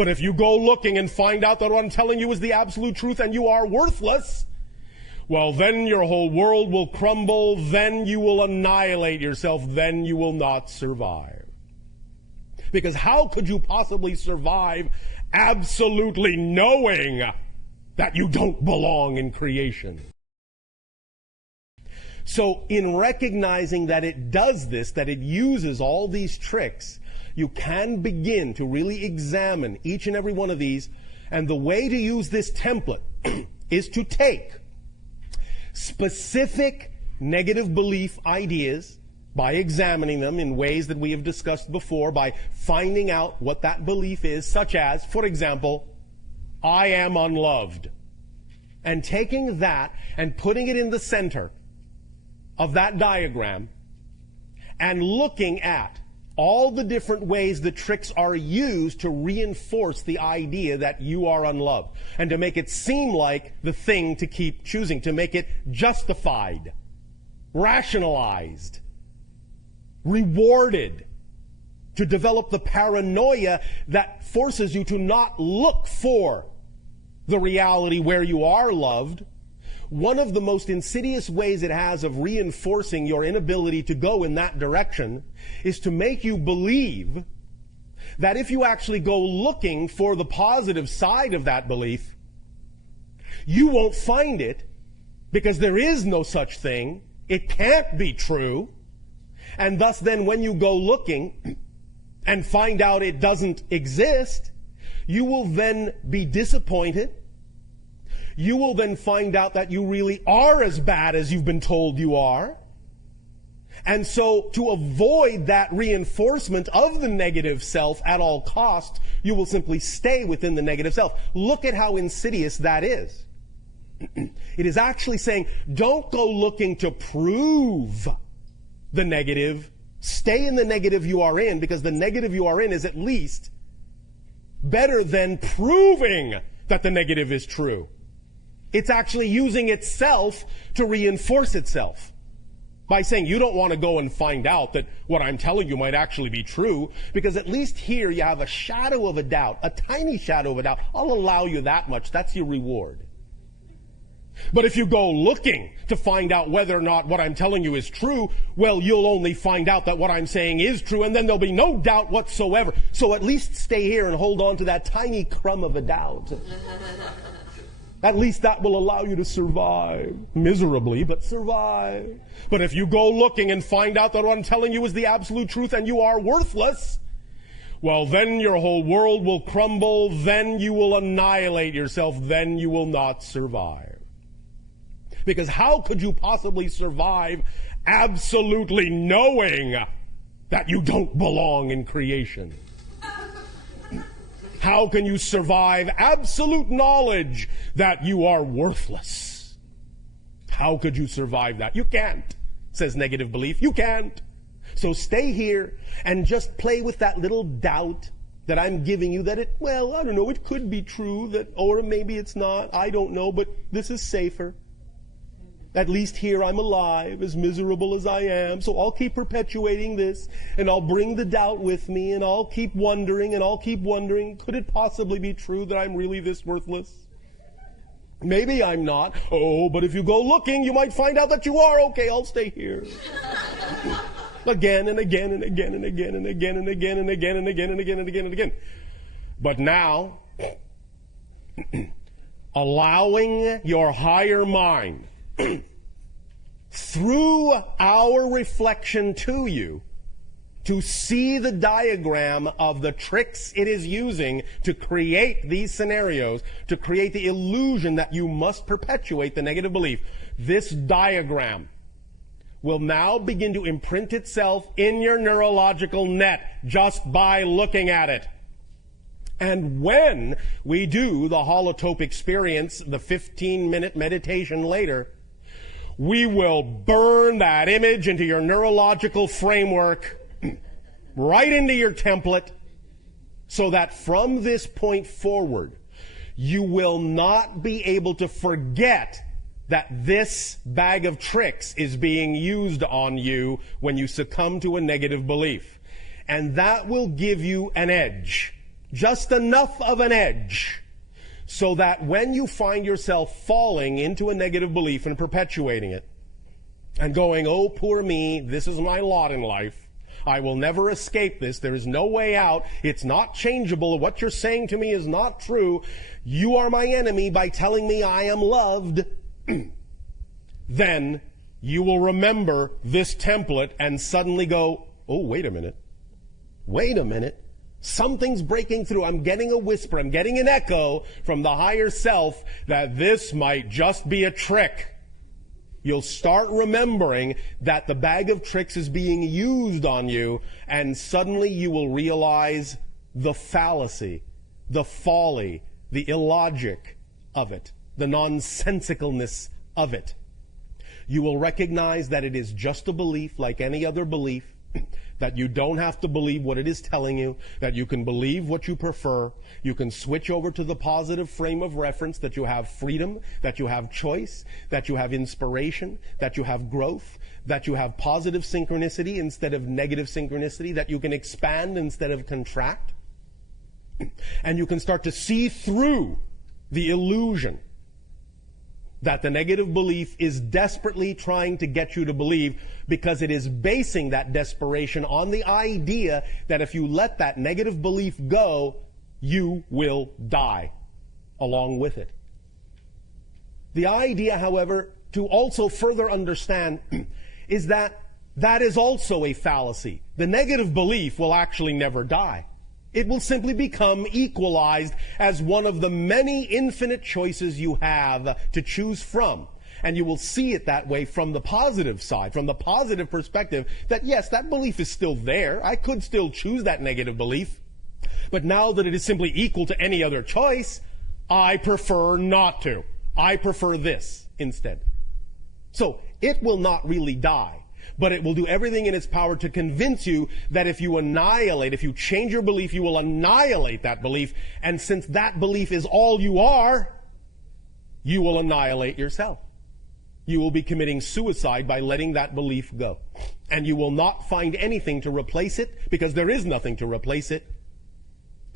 But if you go looking and find out that what I'm telling you is the absolute truth and you are worthless, well, then your whole world will crumble, then you will annihilate yourself, then you will not survive. Because how could you possibly survive absolutely knowing that you don't belong in creation? So in recognizing that it does this, that it uses all these tricks, you can begin to really examine each and every one of these. And the way to use this template is to take specific negative belief ideas by examining them in ways that we have discussed before, by finding out what that belief is, such as, for example, I am unloved. And taking that and putting it in the center of that diagram and looking at all the different ways the tricks are used to reinforce the idea that you are unloved and to make it seem like the thing to keep choosing, to make it justified, rationalized, rewarded, to develop the paranoia that forces you to not look for the reality where you are loved. One of the most insidious ways it has of reinforcing your inability to go in that direction is to make you believe that if you actually go looking for the positive side of that belief, you won't find it because there is no such thing. It can't be true. And thus then when you go looking and find out it doesn't exist, you will then be disappointed. You will then find out that you really are as bad as you've been told you are. And so to avoid that reinforcement of the negative self at all costs, you will simply stay within the negative self. Look at how insidious that is. It is actually saying, don't go looking to prove the negative. Stay in the negative you are in, because the negative you are in is at least better than proving that the negative is true. It's actually using itself to reinforce itself by saying you don't want to go and find out that what I'm telling you might actually be true, because at least here you have a shadow of a doubt, a tiny shadow of a doubt. I'll allow you that much. That's your reward. But if you go looking to find out whether or not what I'm telling you is true, well, you'll only find out that what I'm saying is true, and then there'll be no doubt whatsoever. So at least stay here and hold on to that tiny crumb of a doubt. At least that will allow you to survive. Miserably, but survive. But if you go looking and find out that what I'm telling you is the absolute truth and you are worthless, well, then your whole world will crumble, then you will annihilate yourself, then you will not survive. Because how could you possibly survive absolutely knowing that you don't belong in creation? How can you survive absolute knowledge that you are worthless? How could you survive that? You can't, says negative belief. You can't. So stay here and just play with that little doubt that I'm giving you that it, well, I don't know, it could be true, that, or maybe it's not. I don't know, but this is safer. At least here I'm alive, as miserable as I am, so I'll keep perpetuating this, and I'll bring the doubt with me, and I'll keep wondering, could it possibly be true that I'm really this worthless? Maybe I'm not. Oh, but if you go looking, you might find out that you are. Okay, I'll stay here. Again and again and again and again and again and again and again and again and again and again and again. But now, allowing your higher mind through our reflection to you to see the diagram of the tricks it is using to create these scenarios, to create the illusion that you must perpetuate the negative belief. This diagram will now begin to imprint itself in your neurological net just by looking at it. And when we do the holotope experience, the 15-minute meditation later, we will burn that image into your neurological framework, right into your template, so that from this point forward, you will not be able to forget that this bag of tricks is being used on you when you succumb to a negative belief. And that will give you an edge just enough of an edge, so that when you find yourself falling into a negative belief and perpetuating it, and going, oh, poor me, this is my lot in life, I will never escape this, there is no way out, it's not changeable, what you're saying to me is not true, you are my enemy by telling me I am loved, then you will remember this template and suddenly go, oh, wait a minute, something's breaking through, I'm getting a whisper, I'm getting an echo from the higher self that this might just be a trick. You'll start remembering that the bag of tricks is being used on you, and suddenly you will realize the fallacy, the folly, the illogic of it, the nonsensicalness of it. You will recognize that it is just a belief like any other belief, that you don't have to believe what it is telling you, that you can believe what you prefer, you can switch over to the positive frame of reference, that you have freedom, that you have choice, that you have inspiration, that you have growth, that you have positive synchronicity instead of negative synchronicity, that you can expand instead of contract. And you can start to see through the illusion that the negative belief is desperately trying to get you to believe, because it is basing that desperation on the idea that if you let that negative belief go, you will die along with it. The idea, however, to also further understand is that that is also a fallacy. The negative belief will actually never die. It will simply become equalized as one of the many infinite choices you have to choose from. And you will see it that way from the positive side, from the positive perspective, that yes, that belief is still there. I could still choose that negative belief. But now that it is simply equal to any other choice, I prefer not to. I prefer this instead. So it will not really die, but it will do everything in its power to convince you that if you change your belief, you will annihilate that belief. And since that belief is all you are, you will annihilate yourself. You will be committing suicide by letting that belief go. And you will not find anything to replace it, because there is nothing to replace it.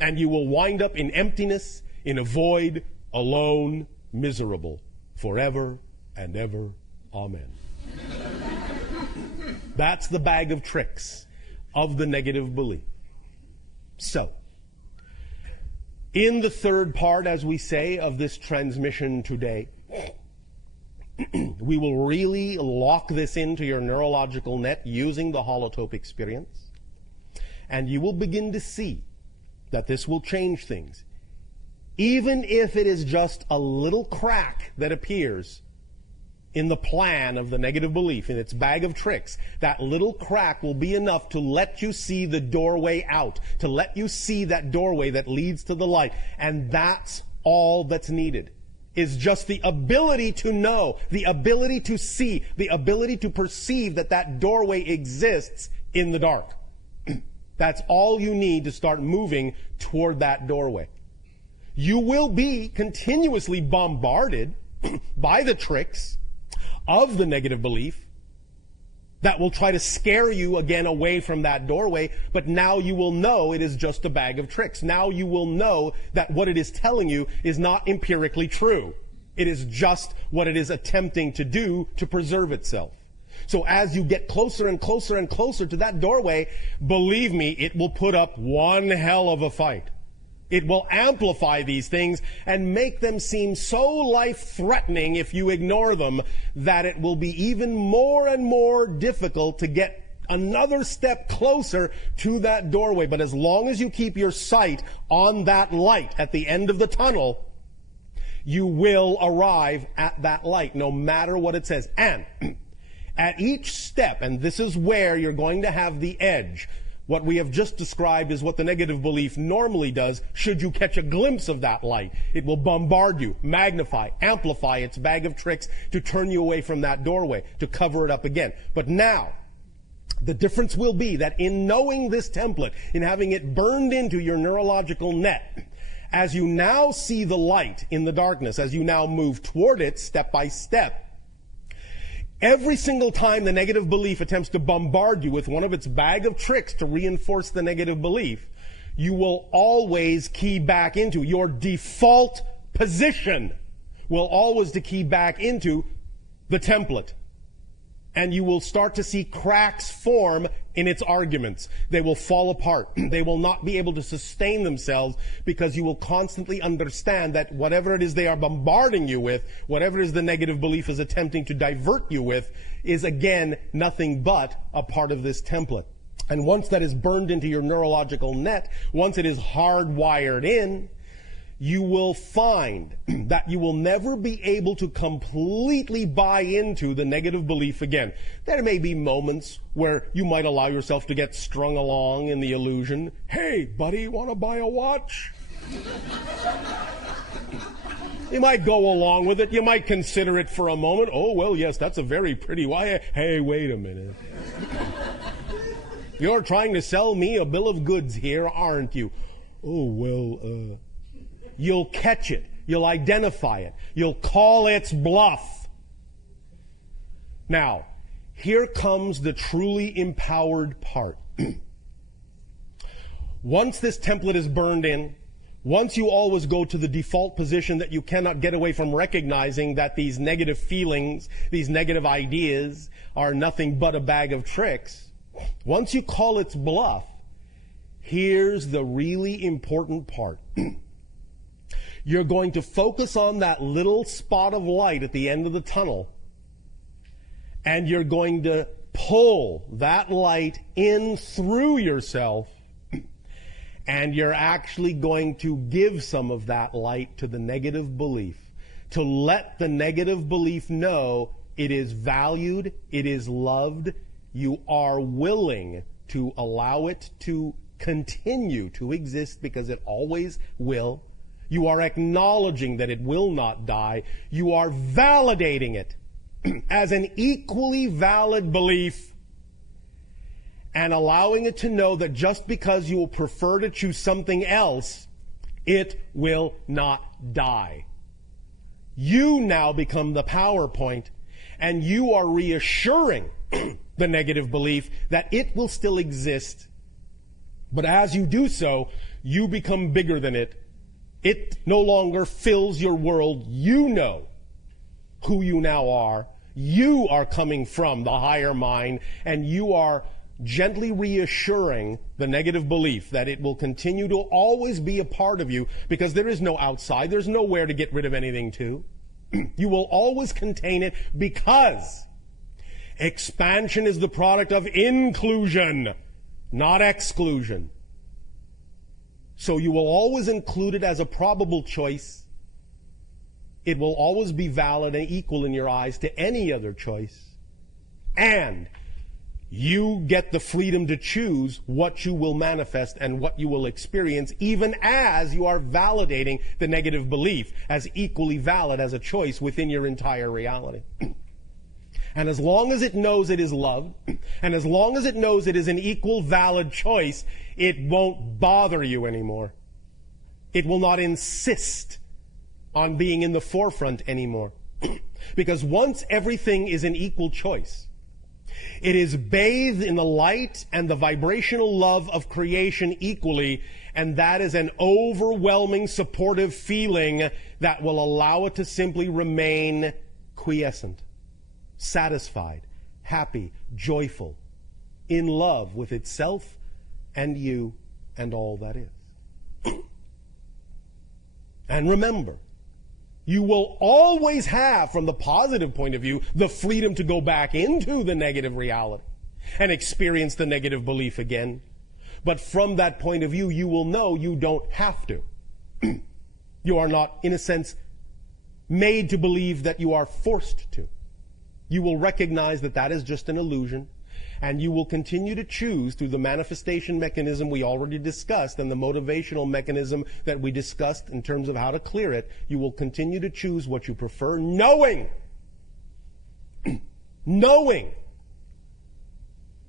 And you will wind up in emptiness, in a void, alone, miserable, forever and ever. Amen. That's the bag of tricks of the negative belief. So, in the third part, as we say, of this transmission today, we will really lock this into your neurological net using the Holotope experience. And you will begin to see that this will change things. Even if it is just a little crack that appears in the plan of the negative belief, in its bag of tricks, that little crack will be enough to let you see the doorway out, to let you see that doorway that leads to the light. And that's all that's needed, is just the ability to know, the ability to see, the ability to perceive that that doorway exists in the dark. That's all you need to start moving toward that doorway. You will be continuously bombarded by the tricks of the negative belief that will try to scare you again away from that doorway, but now you will know it is just a bag of tricks. Now you will know that what it is telling you is not empirically true. It is just what it is attempting to do to preserve itself. So as you get closer and closer and closer to that doorway, believe me, it will put up one hell of a fight. It will amplify these things and make them seem so life-threatening if you ignore them that it will be even more and more difficult to get another step closer to that doorway. But as long as you keep your sight on that light at the end of the tunnel, you will arrive at that light, no matter what it says. And at each step, and this is where you're going to have the edge, what we have just described is what the negative belief normally does. Should you catch a glimpse of that light, it will bombard you, magnify, amplify its bag of tricks to turn you away from that doorway, to cover it up again. But now, the difference will be that in knowing this template, in having it burned into your neurological net, as you now see the light in the darkness, as you now move toward it step by step, every single time the negative belief attempts to bombard you with one of its bag of tricks to reinforce the negative belief, you will always key back into your default position, will always to key back into the template. And you will start to see cracks form in its arguments. They will fall apart. They will not be able to sustain themselves because you will constantly understand that whatever it is they are bombarding you with, whatever it is the negative belief is attempting to divert you with, is again nothing but a part of this template. And once that is burned into your neurological net, once it is hardwired in, you will find that you will never be able to completely buy into the negative belief again. There may be moments where you might allow yourself to get strung along in the illusion. Hey, buddy, want to buy a watch? You might go along with it. You might consider it for a moment. Oh, well, yes, that's a very pretty watch. Hey, wait a minute. You're trying to sell me a bill of goods here, aren't you? Oh, well, you'll catch it. You'll identify it. You'll call its bluff. Now, here comes the truly empowered part. Once this template is burned in, once you always go to the default position that you cannot get away from recognizing that these negative feelings, these negative ideas are nothing but a bag of tricks, once you call its bluff, here's the really important part. You're going to focus on that little spot of light at the end of the tunnel, and you're going to pull that light in through yourself, and you're actually going to give some of that light to the negative belief, to let the negative belief know it is valued, it is loved, you are willing to allow it to continue to exist because it always will. You are acknowledging that it will not die. You are validating it as an equally valid belief and allowing it to know that just because you will prefer to choose something else, it will not die. You now become the PowerPoint, and you are reassuring the negative belief that it will still exist. But as you do so, you become bigger than it. It no longer fills your world. You know who you now are. You are coming from the higher mind, and you are gently reassuring the negative belief that it will continue to always be a part of you because there is no outside. There's nowhere to get rid of anything to. You will always contain it because expansion is the product of inclusion, not exclusion. So you will always include it as a probable choice. It will always be valid and equal in your eyes to any other choice. And you get the freedom to choose what you will manifest and what you will experience, even as you are validating the negative belief as equally valid as a choice within your entire reality. And as long as it knows it is loved, and as long as it knows it is an equal valid choice, it won't bother you anymore. It will not insist on being in the forefront anymore. Because once everything is an equal choice, it is bathed in the light and the vibrational love of creation equally, and that is an overwhelming supportive feeling that will allow it to simply remain quiescent, satisfied, happy, joyful, in love with itself and you and all that is. And remember, you will always have, from the positive point of view, the freedom to go back into the negative reality and experience the negative belief again. But from that point of view, you will know you don't have to. You are not, in a sense, made to believe that you are forced to. You will recognize that that is just an illusion, and you will continue to choose through the manifestation mechanism we already discussed and the motivational mechanism that we discussed in terms of how to clear it. You will continue to choose what you prefer, knowing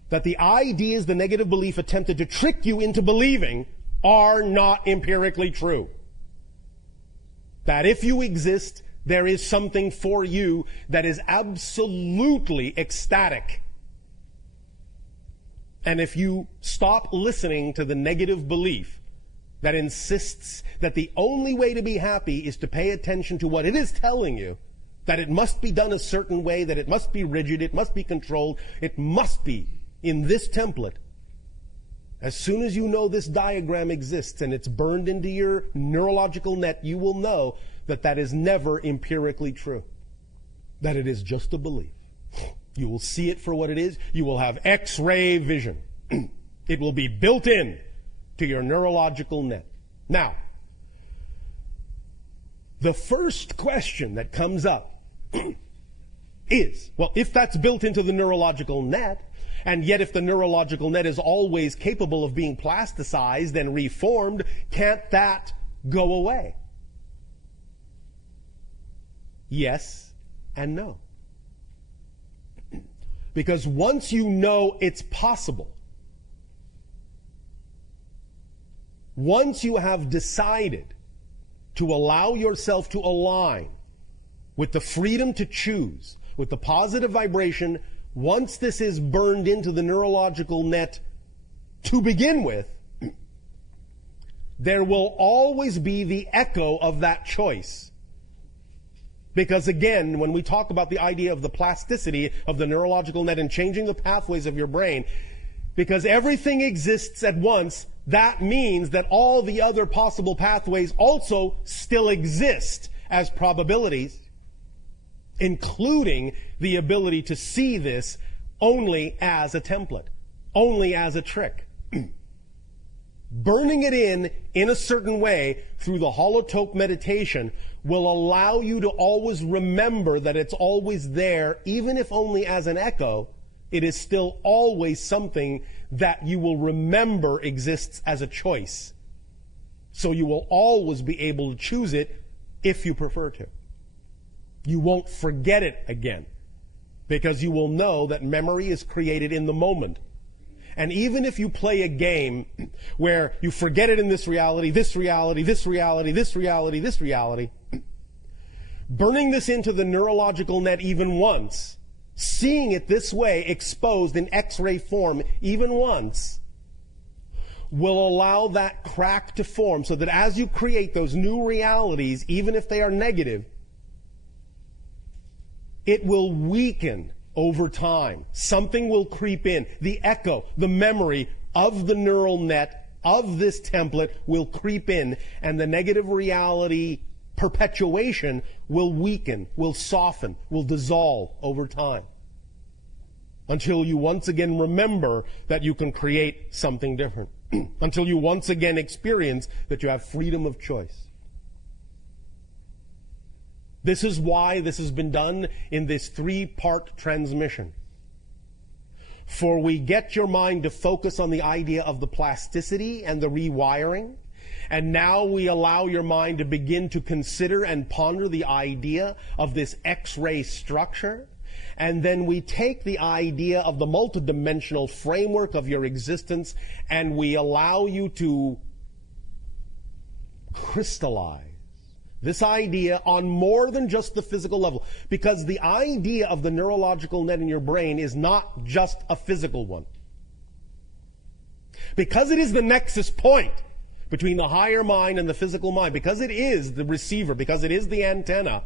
that the ideas the negative belief attempted to trick you into believing are not empirically true. That if you exist, there is something for you that is absolutely ecstatic. And if you stop listening to the negative belief that insists that the only way to be happy is to pay attention to what it is telling you, that it must be done a certain way, that it must be rigid, it must be controlled, it must be in this template. As soon as you know this diagram exists and it's burned into your neurological net, you will know that that is never empirically true, that it is just a belief. You will see it for what it is. You will have X-ray vision. It will be built in to your neurological net. Now, the first question that comes up is, well, if that's built into the neurological net, and yet if the neurological net is always capable of being plasticized and reformed, can't that go away? Yes and no. Because once you know it's possible, once you have decided to allow yourself to align with the freedom to choose, with the positive vibration, once this is burned into the neurological net to begin with, there will always be the echo of that choice. Because again, when we talk about the idea of the plasticity of the neurological net and changing the pathways of your brain, because everything exists at once, that means that all the other possible pathways also still exist as probabilities, including the ability to see this only as a template, only as a trick. Burning it in a certain way through the holotope meditation will allow you to always remember that it's always there, even if only as an echo. It is still always something that you will remember exists as a choice. So you will always be able to choose it if you prefer to. You won't forget it again, because you will know that memory is created in the moment. And even if you play a game where you forget it in this reality, this reality, this reality, this reality, this reality, burning this into the neurological net even once, seeing it this way exposed in X-ray form even once, will allow that crack to form so that as you create those new realities, even if they are negative, it will weaken over time. Something will creep in. The echo, the memory of the neural net, of this template will creep in, and the negative reality perpetuation will weaken, will soften, will dissolve over time. Until you once again remember that you can create something different. Until you once again experience that you have freedom of choice. This is why this has been done in this 3-part transmission. For we get your mind to focus on the idea of the plasticity and the rewiring, and now we allow your mind to begin to consider and ponder the idea of this X-ray structure, and then we take the idea of the multidimensional framework of your existence and we allow you to crystallize this idea on more than just the physical level. Because the idea of the neurological net in your brain is not just a physical one. Because it is the nexus point between the higher mind and the physical mind, because it is the receiver, because it is the antenna,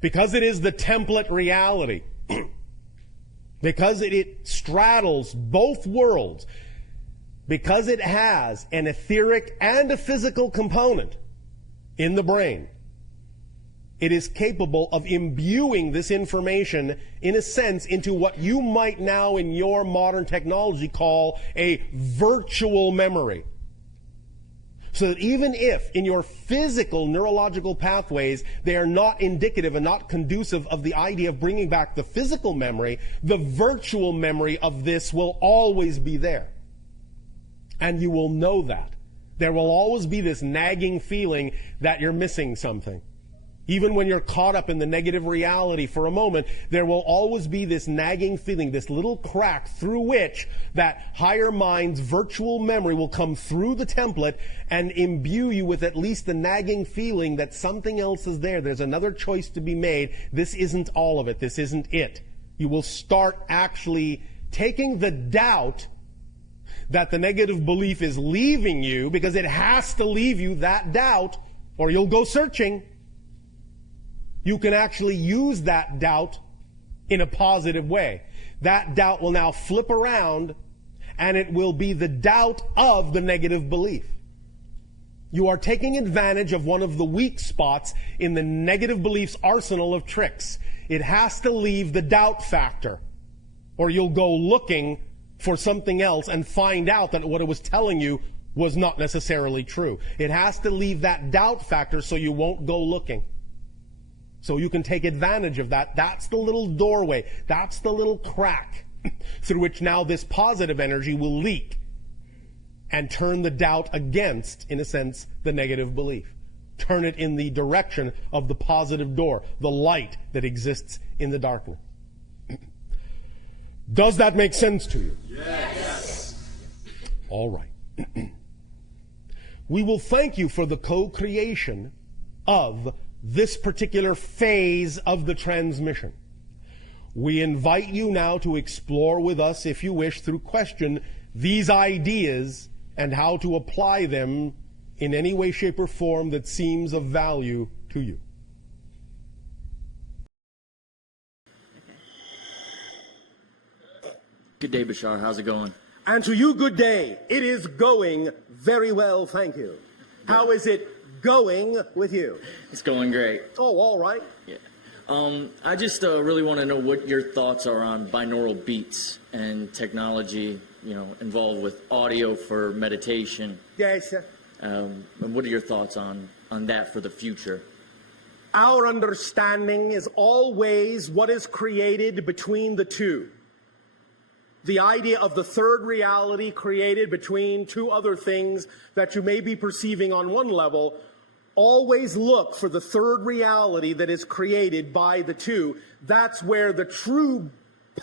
because it is the template reality, because it straddles both worlds, because it has an etheric and a physical component in the brain, it is capable of imbuing this information, in a sense, into what you might now in your modern technology call a virtual memory. So that even if in your physical neurological pathways they are not indicative and not conducive of the idea of bringing back the physical memory, the virtual memory of this will always be there. And you will know that. There will always be this nagging feeling that you're missing something. Even when you're caught up in the negative reality for a moment, there will always be this nagging feeling, this little crack through which that higher mind's virtual memory will come through the template and imbue you with at least the nagging feeling that something else is there. There's another choice to be made. This isn't all of it. This isn't it. You will start actually taking the doubt that the negative belief is leaving you, because it has to leave you, that doubt, or you'll go searching, you can actually use that doubt in a positive way. That doubt will now flip around, and it will be the doubt of the negative belief. You are taking advantage of one of the weak spots in the negative belief's arsenal of tricks. It has to leave the doubt factor, or you'll go looking for something else and find out that what it was telling you was not necessarily true. It has to leave that doubt factor so you won't go looking. So you can take advantage of that. That's the little doorway. That's the little crack through which now this positive energy will leak and turn the doubt against, in a sense, the negative belief. Turn it in the direction of the positive door, the light that exists in the darkness. Does that make sense to you? Yes. All right. We will thank you for the co-creation of this particular phase of the transmission. We invite you now to explore with us, if you wish, through question, these ideas and how to apply them in any way, shape, or form that seems of value to you. Good day, Bashar. How's it going? And to you, good day. It is going very well, thank you. How is it going with you? It's going great. Oh, all right. Yeah. I just really want to know what your thoughts are on binaural beats and technology, involved with audio for meditation. Yes, sir. And what are your thoughts on that for the future? Our understanding is always what is created between the two. The idea of the third reality created between two other things that you may be perceiving on one level. Always look for the third reality that is created by the two. That's where the true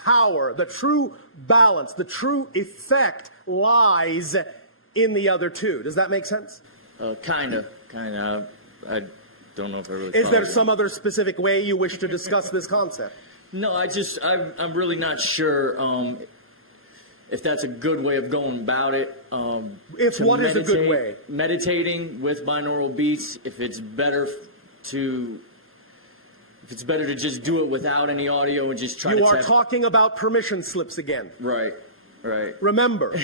power, the true balance, the true effect lies in the other two. Does that make sense? Kind of. I don't know if I really. Is there some other specific way you wish to discuss this concept? No, I'm really not sure if that's a good way of going about it. If what is a good way? Meditating with binaural beats. If it's better to just do it without any audio and just try to. You are talking about permission slips again. Right. Remember,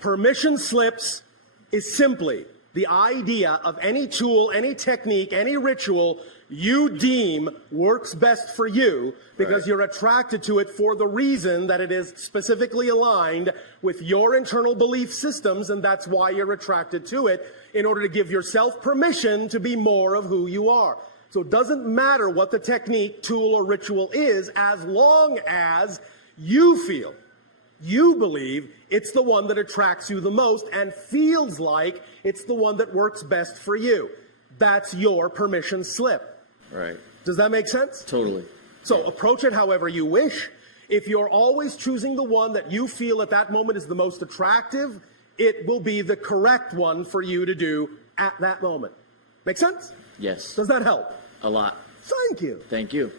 permission slips is simply the idea of any tool, any technique, any ritual you deem works best for you because you're attracted to it for the reason that it is specifically aligned with your internal belief systems, and that's why you're attracted to it, in order to give yourself permission to be more of who you are. So it doesn't matter what the technique, tool, or ritual is, as long as you feel, you believe it's the one that attracts you the most and feels like it's the one that works best for you. That's your permission slip. Right. Does that make sense? Totally. So approach it however you wish. If you're always choosing the one that you feel at that moment is the most attractive, it will be the correct one for you to do at that moment. Make sense? Yes. Does that help? A lot. Thank you. Thank you.